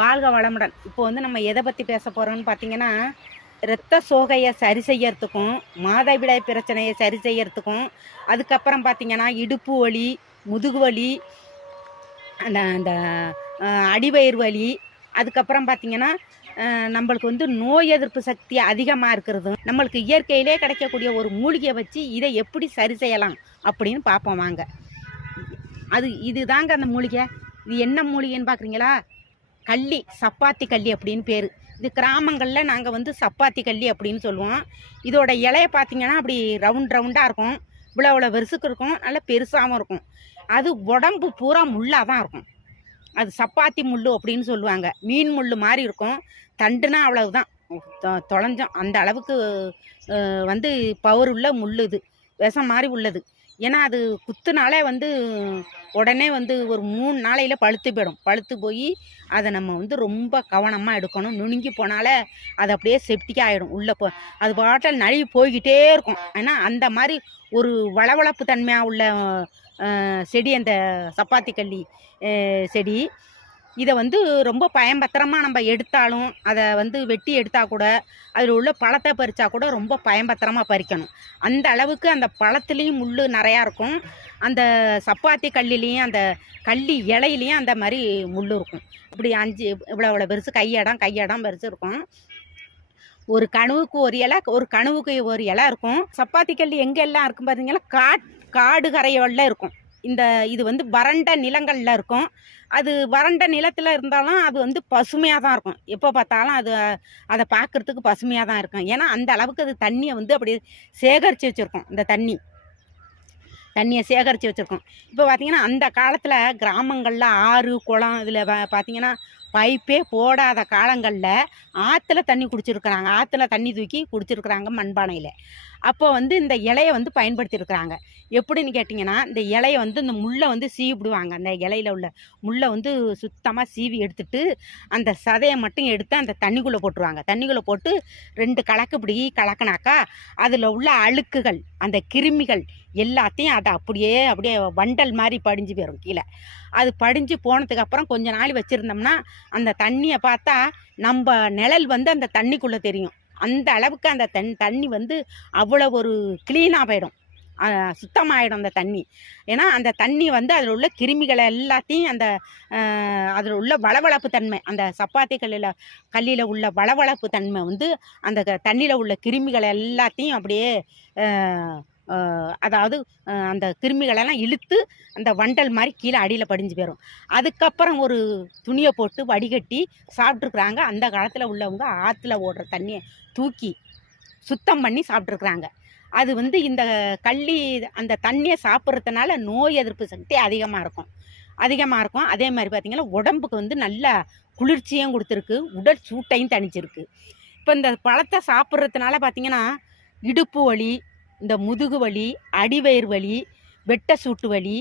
வாழ்க வளமுடன். இப்போ வந்து நம்ம எதை பற்றி பேச போகிறோம்னு பார்த்தீங்கன்னா, இரத்த சோகையை சரி செய்யறதுக்கும், மாதவிடாய் பிரச்சனையை சரி செய்யறதுக்கும், அதுக்கப்புறம் பார்த்தீங்கன்னா இடுப்பு வலி, முதுகு வலி, அந்த அந்த அடிவயிறு வலி, அதுக்கப்புறம் பார்த்தீங்கன்னா நம்மளுக்கு வந்து நோய் எதிர்ப்பு சக்தி அதிகமாக இருக்கிறதும், நம்மளுக்கு இயற்கையிலே கிடைக்கக்கூடிய ஒரு மூலிகையை வச்சு இதை எப்படி சரி செய்யலாம் அப்படின்னு பார்ப்போம் வாங்க. இதுதாங்க அந்த மூலிகை. இது என்ன மூலிகைன்னு பார்க்குறீங்களா? கள்ளி, சப்பாத்தி கள்ளி அப்படின்னு பேர். இது கிராமங்களில் நாங்கள் வந்து சப்பாத்தி கள்ளி அப்படின்னு சொல்லுவோம். இதோட இலையை பார்த்தீங்கன்னா அப்படி ரவுண்டாக இருக்கும், இவ்வளோ பெருசுக்கு இருக்கும், நல்லா பெருசாகவும் இருக்கும். அது உடம்பு பூரா முள்ளாக தான் இருக்கும். அது சப்பாத்தி முள் அப்படின்னு சொல்லுவாங்க. மீன் முள் மாதிரி இருக்கும். தண்டுனா அவ்வளவுதான், தொலைஞ்சோம். அந்த அளவுக்கு வந்து பவர் உள்ள முள். இது விஷம் மாதிரி உள்ளது. ஏன்னா அது குத்துனாலே வந்து உடனே வந்து ஒரு 3 நாளையில் பழுத்து போயிடும். பழுத்து போய் அதை நம்ம வந்து ரொம்ப கவனமாக எடுக்கணும். நுணுங்கி போனாலே அது அப்படியே செப்டிக்காக ஆகிடும். உள்ளே அது பாட்டில் நழுவி போய்கிட்டே இருக்கும். ஏன்னா அந்த மாதிரி ஒரு வளவளப்பு தன்மையாக உள்ள செடி அந்த சப்பாத்தி கள்ளி செடி. இதை வந்து ரொம்ப பயன்பத்திரமாக நம்ம எடுத்தாலும், அதை வந்து வெட்டி எடுத்தால் கூட, அதில் உள்ள பழத்தை பறித்தா கூட ரொம்ப பயன்பத்திரமாக பறிக்கணும். அந்த அளவுக்கு அந்த பழத்துலேயும் முள் நிறையா இருக்கும். அந்த சப்பாத்தி கல்லிலையும் அந்த கள்ளி இலையிலையும் அந்த மாதிரி முள் இருக்கும். இப்படி 5 இவ்வளோ பெருசு கையடம் பெருசு இருக்கும். ஒரு கணுவுக்கு ஒரு இலை, ஒரு கணுவுக்கு ஒரு இலை இருக்கும். சப்பாத்தி கள்ளி எங்கெல்லாம் இருக்கும் பார்த்தீங்கன்னா, காடு கரையோட இருக்கும். இது வந்து வறண்ட நிலங்களில் இருக்கும். அது வறண்ட நிலத்தில் இருந்தாலும் அது வந்து பசுமையாக தான் இருக்கும். எப்போ பார்த்தாலும் அதை பார்க்குறதுக்கு பசுமையாக தான் இருக்கும். ஏன்னா அந்த அளவுக்கு அது தண்ணியை வந்து அப்படி சேகரித்து வச்சுருக்கோம். இந்த தண்ணியை சேகரித்து வச்சுருக்கோம். இப்போ பார்த்திங்கன்னா அந்த காலத்தில் கிராமங்களில் ஆறு குளம் இதில் பார்த்திங்கன்னா பைப்பே போடாத காலங்களில் ஆற்றுல தண்ணி குடிச்சிருக்கிறாங்க. ஆற்றுல தண்ணி தூக்கி குடிச்சிருக்கிறாங்க மண்பானையில். அப்போ வந்து இந்த இலையை வந்து பயன்படுத்தியிருக்கிறாங்க. எப்படின்னு கேட்டிங்கன்னா, இந்த இலையை வந்து இந்த முள்ளை வந்து சீவிடுவாங்க. அந்த இலையில் உள்ள முள்ளை வந்து சுத்தமாக சீவி எடுத்துட்டு அந்த சதையை மட்டும் எடுத்து அந்த தண்ணிக்குள்ளே போட்டுருவாங்க. தண்ணிக்குள்ளே போட்டு 2 கலக்கு இப்படி கலக்கினாக்கா அதில் உள்ள அழுக்குகள், அந்த கிருமிகள் எல்லாத்தையும் அதை அப்படியே வண்டல் மாதிரி படிஞ்சு போயிடும் கீழே. அது படிஞ்சு போனதுக்கு அப்புறம் கொஞ்ச நாள் வச்சுருந்தோம்னா அந்த தண்ணியை பார்த்தா நம்ம நிழல் வந்து அந்த தண்ணிக்குள்ளே தெரியும். அந்த அளவுக்கு அந்த தண்ணி வந்து அவ்வளோ ஒரு க்ளீனாக போயிடும், சுத்தமாகிடும் அந்த தண்ணி. ஏன்னா அந்த தண்ணி வந்து அதில் உள்ள கிருமிகளை எல்லாத்தையும் அந்த அதில் உள்ள வளவளப்பு தன்மை, அந்த சப்பாத்தி கல்லில் உள்ள வளவளப்பு தன்மை வந்து அந்த தண்ணியில் உள்ள கிருமிகளை எல்லாத்தையும் அப்படியே அதாவது அந்த கிருமிகளெல்லாம் இழுத்து அந்த வண்டல் மாதிரி கீழே அடியில் படிஞ்சு போயிடும். அதுக்கப்புறம் ஒரு துணியை போட்டு வடிகட்டி சாப்பிட்ருக்குறாங்க. அந்த காலத்தில் உள்ளவங்க ஆற்றுல ஓடுற தண்ணியை தூக்கி சுத்தம் பண்ணி சாப்பிட்ருக்குறாங்க. அது வந்து இந்த கள்ளி அந்த தண்ணியை சாப்பிட்றதுனால நோய் எதிர்ப்பு சக்தி அதிகமாக இருக்கும். அதே மாதிரி பார்த்திங்கன்னா உடம்புக்கு வந்து நல்ல குளிர்ச்சியும் கொடுத்துருக்கு, உடல் சூட்டையும் தணிச்சிருக்கு. இப்போ இந்த பழத்தை சாப்பிட்றதுனால பார்த்திங்கன்னா இடுப்பு வலி, இந்த முதுகு வலி, அடிவயிறு வலி, வெட்ட சூட்டு வலி,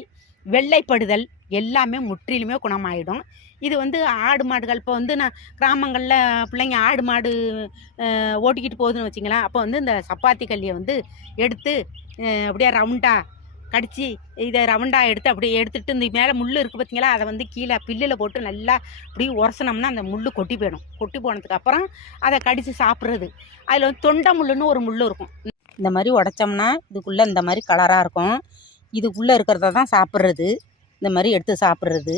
வெள்ளைப்படுதல் எல்லாமே முற்றிலுமே குணமாயிடும். இது வந்து ஆடு மாடுகள் இப்போ வந்து நான் கிராமங்களில் பிள்ளைங்க ஆடு மாடு ஓட்டிக்கிட்டு போகுதுன்னு வச்சிங்களேன். அப்போ வந்து இந்த சப்பாத்தி கல்லியை வந்து எடுத்து அப்படியே ரவுண்டாக கடித்து இதை ரவுண்டாக எடுத்து அப்படியே எடுத்துகிட்டு இந்த மேலே முள் இருக்குது பார்த்தீங்களா, அதை வந்து கீழே பில்லில் போட்டு நல்லா அப்படியே உரசனம்னா அந்த முள் கொட்டி போயிடும். கொட்டி போனதுக்கு அப்புறம் அதை கடித்து சாப்பிட்றது. அதில் வந்து தொண்டை முள்ளுன்னு ஒரு முள் இருக்கும். இந்த மாதிரி உடைச்சோம்னா இதுக்குள்ளே இந்த மாதிரி கலராக இருக்கும். இதுக்குள்ளே இருக்கிறத தான் சாப்பிட்றது. இந்த மாதிரி எடுத்து சாப்பிட்றது.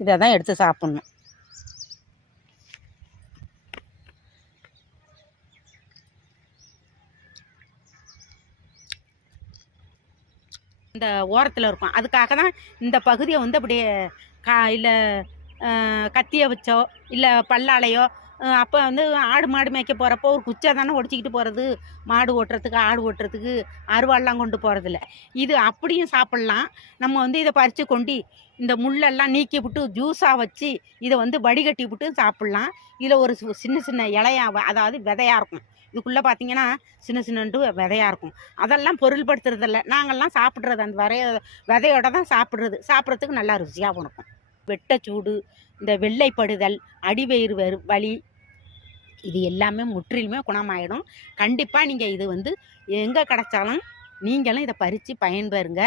இதை தான் எடுத்து சாப்பிட்ணும். இந்த ஓரத்தில் இருக்கும். அதுக்காக தான் இந்த பகுதியை வந்து அப்படியே இல்லை கத்தியை வச்சோ இல்லை பல்லாலையோ, அப்போ வந்து ஆடு மாடு மேய்க்க போகிறப்போ ஒரு குச்சை தானே ஒடிச்சிக்கிட்டு போகிறது. மாடு ஓட்டுறதுக்கு ஆடு ஓட்டுறதுக்கு அருவாள்லாம் கொண்டு போகிறதில்ல. இது அப்படியும் சாப்பிட்லாம். நம்ம வந்து இதை பறித்து கொண்டு இந்த முள்ளெல்லாம் நீக்கி விட்டு ஜூஸாக வச்சு இதை வந்து வடிகட்டி விட்டு சாப்பிட்லாம். இதில் ஒரு சின்ன இலையாக, அதாவது விதையாக இருக்கும். இதுக்குள்ளே பார்த்தீங்கன்னா சின்ன விதையாக இருக்கும். அதெல்லாம் பொருள்படுத்துறதில்ல. நாங்கள்லாம் சாப்பிட்றது அந்த விதையோட தான் சாப்பிட்றதுக்கு நல்லா ருசியாகவும் இருக்கும். வெட்டச்சூடு, இந்த வெள்ளைப்படுதல், அடிவயிறு வலி, இது எல்லாமே முற்றிலுமே குணமாயிடும். கண்டிப்பாக நீங்கள் இது வந்து எங்கே கிடைச்சாலும் நீங்களும் இதை பறித்து பயன்பெறுங்க.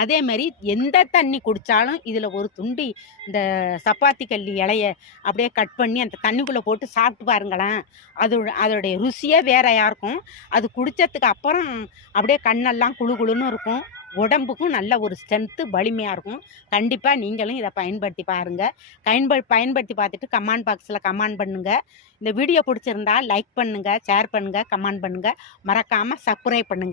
அதே மாதிரி எந்த தண்ணி குடித்தாலும் இதில் ஒரு துண்டு இந்த சப்பாத்தி கல்லி இலைய அப்படியே கட் பண்ணி அந்த தண்ணிக்குள்ளே போட்டு சாப்பிட்டு பாருங்களேன். அதோடைய ருசியே வேறையாக இருக்கும். அது குடித்ததுக்கு அப்புறம் அப்படியே கண்ணெல்லாம் குளு குளுன்னு இருக்கும். உடம்புக்கும் நல்ல ஒரு ஸ்ட்ரென்த்து வலிமையாக இருக்கும். கண்டிப்பாக நீங்களும் இதை பயன்படுத்தி பாருங்கள். பயன்படுத்தி பார்த்துட்டு கமெண்ட் பாக்ஸில் கமெண்ட் பண்ணுங்கள். இந்த வீடியோ பிடிச்சிருந்தா லைக் பண்ணுங்கள், ஷேர் பண்ணுங்கள், கமெண்ட் பண்ணுங்கள். மறக்காமல் சப்ஸ்கிரைப் பண்ணுங்கள்.